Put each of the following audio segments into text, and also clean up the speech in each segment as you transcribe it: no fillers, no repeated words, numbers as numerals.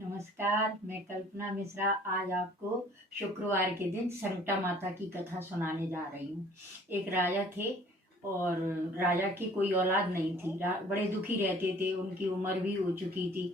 नमस्कार, मैं कल्पना मिश्रा आज आपको शुक्रवार के दिन संकटा माता की कथा सुनाने जा रही हूँ। एक राजा थे और राजा की कोई औलाद नहीं थी। बड़े दुखी रहते थे, उनकी उम्र भी हो चुकी थी।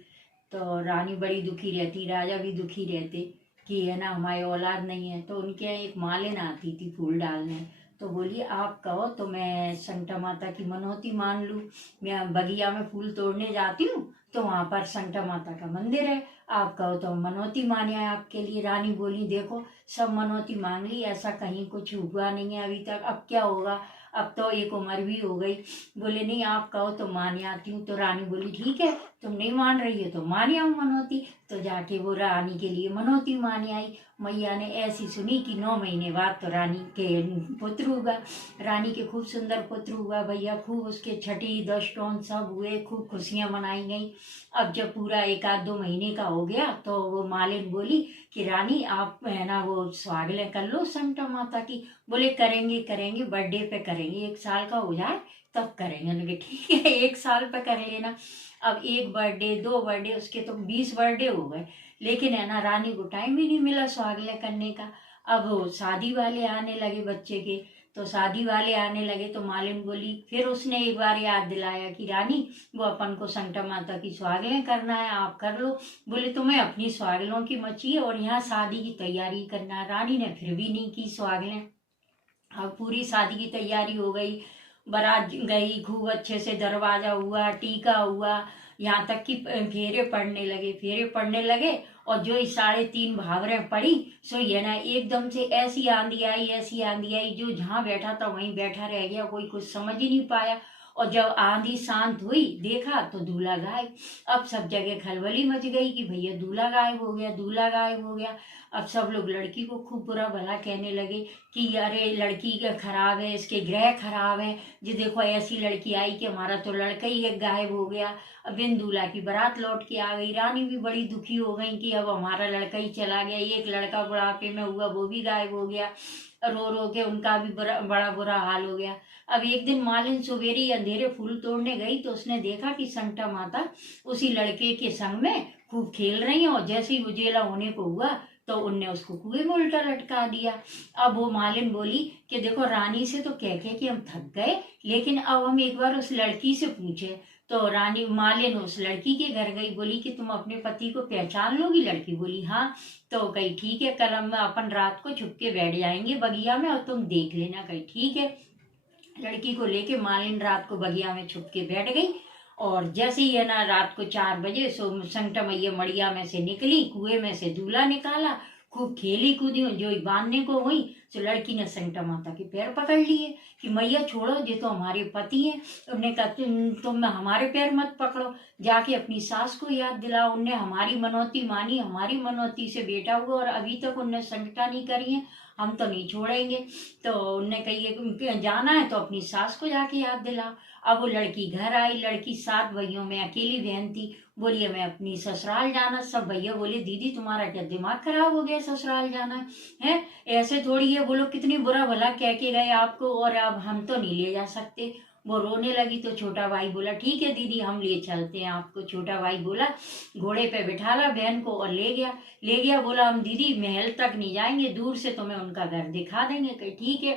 तो रानी बड़ी दुखी रहती, राजा भी दुखी रहते कि है ना हमारी औलाद नहीं है। तो उनके यहाँ एक मालिन आती थी फूल डालने। तो बोली आप कहो तो मैं संकटा माता की मनौती मान लूँ। मैं बगिया में फूल तोड़ने जाती हूँ तो वहाँ पर संकटा माता का मंदिर है, आप कहो तो मनौती माने आपके लिए। रानी बोली देखो सब मनौती मांग ली, ऐसा कहीं कुछ हुआ नहीं है अभी तक, अब क्या होगा, अब तो एक उम्र भी हो गई। बोले नहीं आप कहो तो मान आती हूँ। तो रानी बोली ठीक है, तुम नहीं मान रही हो तो मान आऊँ मनौती। तो जाके वो रानी के लिए मनौती माने आई। मैया ने ऐसी सुनी कि 9 महीने बाद तो रानी के पुत्र हुआ। रानी के खूब सुंदर पुत्र हुआ भैया, खूब उसके छठी दशटोन सब हुए, खूब खुशियां मनाई गई। अब जब पूरा 1 आध 2 महीने का हो गया तो वो मालिन बोली कि रानी आप है ना वो स्वागत कर लो संकटा माता की। बोले करेंगे करेंगे, बर्थडे पे करेंगे, 1 साल का हो जाए तब करेंगे। लगे ठीक है 1 साल पे कर लेना। अब 1 बर्थडे 2 बर्थडे, उसके तो 20 बर्थडे हो गए, लेकिन है ना रानी को टाइम ही नहीं मिला स्वागत करने का। अब वो शादी वाले आने लगे बच्चे के, तो शादी वाले आने लगे तो मालिन बोली, फिर उसने एक बार याद दिलाया कि रानी वो अपन को संकटा माता की स्वागलें करना है, आप कर लो। बोले तुम्हें अपनी स्वागलों की मची है और यहाँ शादी की तैयारी करना है। रानी ने फिर भी नहीं की स्वागलें। अब पूरी शादी की तैयारी हो गई, बारात गई, खूब अच्छे से दरवाजा हुआ, टीका हुआ, यहाँ तक कि फेरे पड़ने लगे। और जो 3.5 भावरें पड़ी, सो ये ना एकदम से ऐसी आंधी आई, ऐसी आंधी आई, जो जहाँ बैठा था वहीं बैठा रह गया, कोई कुछ समझ ही नहीं पाया। और जब आंधी शांत हुई देखा तो दूल्हा गायब। अब सब जगह खलबली मच गई कि भैया दूल्हा गायब हो गया, दूल्हा गायब हो गया। अब सब लोग लड़की को खूब बुरा भला कहने लगे कि अरे लड़की का खराब है, इसके ग्रह खराब है, जी देखो ऐसी लड़की आई कि हमारा तो लड़का ही एक गायब हो गया। अब बिन दूल्हा की बारात लौट के आ गई। रानी भी बड़ी दुखी हो गई कि अब हमारा लड़का ही चला गया, एक लड़का बुढ़ापे में हुआ वो भी गायब हो गया। रो रो के उनका भी बड़ा बुरा हाल हो गया। अब एक दिन मालिन सवेरे अंधेरे फूल तोड़ने गई तो उसने देखा कि संकटा माता उसी लड़के के संग में खूब खेल रही है, और जैसे ही उजेला होने को हुआ तो उनने उसको कुएं में उल्टा लटका दिया। अब वो मालिन बोली कि देखो रानी से तो कह के कि हम थक गए, लेकिन अब हम एक बार उस लड़की से पूछे। तो रानी मालिन उस लड़की के घर गई, बोली कि तुम अपने पति को पहचान लोगी। लड़की बोली हाँ। तो कही ठीक है, कल हम अपन रात को छुप के बैठ जाएंगे बगिया में और तुम देख लेना। कही ठीक है। लड़की को लेके मालिन रात को बगिया में छुप के बैठ गई। और जैसे ही है ना रात को 4 बजे सो संकटा मैया मड़िया में से निकली, कुएं में से दूल्हा निकाला, खूब खेली कूदी, जो ही बांधने को हुई तो लड़की ने संकटा माता के पैर पकड़ लिए कि मैया छोड़ो, ये तो हमारे पति हैं। उन्होंने कहा तुम हमारे पैर मत पकड़ो, जाके अपनी सास को याद दिलाओ, उनने हमारी मनौती मानी, हमारी मनौती से बेटा हुआ और अभी तक उनने संकटा नहीं करी है, हम तो नहीं छोड़ेंगे। तो उनने कही जाना है तो अपनी सास को जाके याद दिलाओ। अब वो लड़की घर आई, लड़की 7 भाइयों में अकेली बहन थी। बोलिए मैं अपनी ससुराल जाना। सब भैया बोले दीदी तुम्हारा क्या दिमाग खराब हो गया, ससुराल जाना है, ऐसे थोड़ी है, बोलो कितनी बुरा भला कह के गए आपको और अब हम तो नहीं ले जा सकते। वो रोने लगी तो छोटा भाई बोला ठीक है दीदी हम ले चलते हैं आपको। छोटा भाई बोला घोड़े पे बिठा ला बहन को और ले गया। बोला हम दीदी महल तक नहीं जाएंगे, दूर से तुम्हें उनका घर दिखा देंगे। कही ठीक है।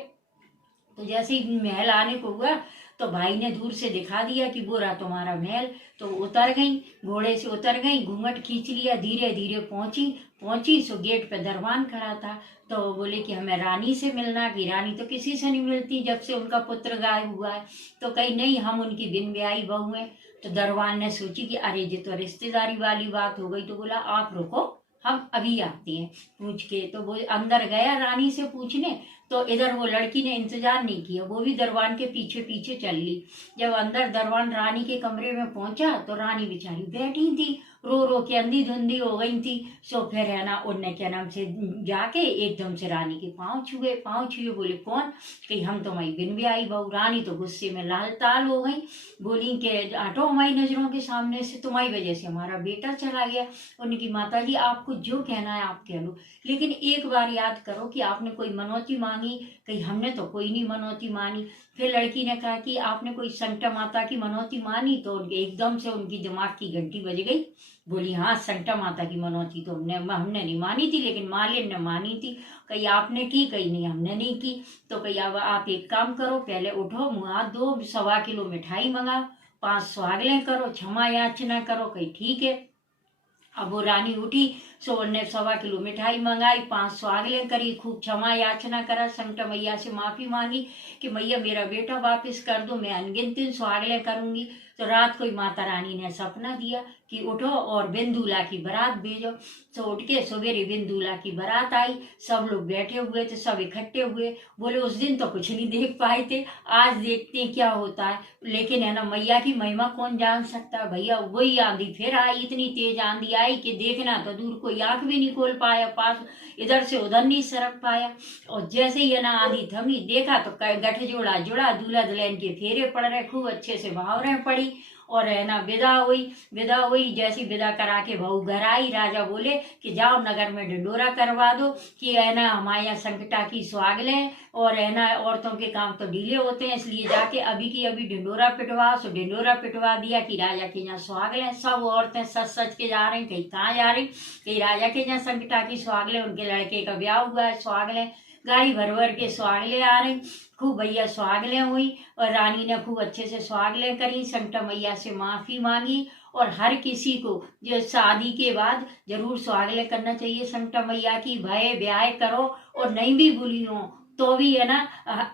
तो जैसे ही महल आने को हुआ तो भाई ने दूर से दिखा दिया कि वो रहा तुम्हारा महल। तो उतर गई, घोड़े से उतर गई, घूंघट खींच लिया, धीरे धीरे पहुंची पहुंची सो गेट पे दरबान खड़ा था। तो बोले कि हमें रानी से मिलना। कि रानी तो किसी से नहीं मिलती जब से उनका पुत्र गायब हुआ है। तो कही नहीं हम उनकी बिन ब्याही बहू हैं। तो दरबान ने सोची कि अरे ये तो रिश्तेदारी वाली बात हो गई। तो बोला आप रुको हम अभी आते हैं पूछ के। तो वो अंदर गया रानी से पूछने। तो इधर वो लड़की ने इंतजार नहीं किया, वो भी दरबान के पीछे पीछे चल ली। जब अंदर दरबान रानी के कमरे में पहुंचा तो रानी बेचारी बैठी थी, रो रो के अंधी धुंधी हो गई थी। सो फिर है ना उनने क्या नाम से जाके एकदम से रानी के पाँव छुए। बोले कौन? कि हम तुम्हारी बिन ब्याही बहू। रानी तो गुस्से में लाल ताल हो गई, बोली कि हटो हमारी नजरों के सामने से, तुम्हारी वजह से हमारा बेटा चला गया। उनकी माता जी आपको जो कहना है आप कह लो, लेकिन एक बार याद करो कि आपने कोई मनौती मांगी मांगी। कही हमने तो कोई नहीं मनौती मानी। फिर लड़की ने कहा कि आपने कोई संकटा माता की मनौती मानी? तो एकदम से उनकी दिमाग की घंटी बज गई। बोली हाँ, संकटा माता की मनौती तो हमने नहीं मानी थी, लेकिन मालिन ने मानी थी। कही आपने की? कही नहीं, हमने नहीं की। तो कही अब आप एक काम करो, पहले उठो, मुँह हाथ धो, 1.25 किलो मिठाई मंगाओ, 5 सुहागलें करो, क्षमा याचना करो। कही ठीक है। अब वो रानी उठी, सो उन्हें 1.25 किलो मिठाई मंगाई, 5 सुहागलें करी, खूब क्षमा याचना करा, संकट मैया से माफी मांगी कि मैया मेरा बेटा वापस कर दो, मैं अनगिनत सुहागलें करूंगी। तो रात को ही माता रानी ने सपना दिया कि उठो और बिंदुला की बारात भेजो। तो उठ के सवेरे बिंदुला की बारात आई। सब लोग बैठे हुए थे, सब इकट्ठे हुए। बोले उस दिन तो कुछ नहीं देख पाए थे, आज देखते हैं क्या होता है। लेकिन है ना, मैया की महिमा कौन जान सकता है भैया। वही आंधी फिर आई, इतनी तेज आंधी आई कि देखना तो दूर, कोई आंख भी नहीं खोल पाया, पास इधर से उधर नहीं सरक पाया। और जैसे ही है ना आंधी थमी, देखा तो गठजोड़ा जुड़ा, दूल्हा दुल्हन के फेरे पड़ रहे, खूब अच्छे से भावरें पड़ी। और है ना विदा हुई। जैसी विदा करा के बहू घर आई, राजा बोले कि जाओ नगर में ढिंडोरा करवा दो कि है ना हमारे यहाँ संकटा की सुहागलें, और है ना औरतों के काम तो ढीले होते हैं, इसलिए जाके अभी की अभी ढिंडोरा पिटवा। सो ढिंडोरा पिटवा दिया कि राजा के यहाँ सुहागलें। सब औरतें सच सच के जा रही, कहीं कहाँ जा रही, कहीं राजा के यहाँ संकटा की सुहागलें, उनके लड़के का ब्याह हुआ है, सुहागलें गाड़ी भर भर के सुहागलें आ रही। खूब भैया सुहागलें हुई, और रानी ने खूब अच्छे से सुहागलें करी, संकटा मैया से माफी मांगी। और हर किसी को जो शादी के बाद जरूर सुहागलें करना चाहिए संकटा मैया की। भय ब्याह करो और नहीं भी बुली हो तो भी है ना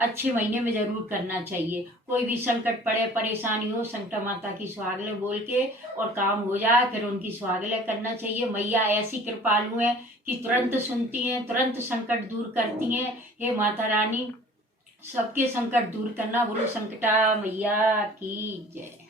अच्छे महीने में जरूर करना चाहिए। कोई भी संकट पड़े, परेशानी हो, संकटा माता की सुहागलें बोल के और काम हो जाए, फिर उनकी सुहागलें करना चाहिए। मैया ऐसी कृपालु है कि तुरंत सुनती हैं, तुरंत संकट दूर करती हैं। हे माता रानी, सबके संकट दूर करना। बोलो संकटा मैया की जय।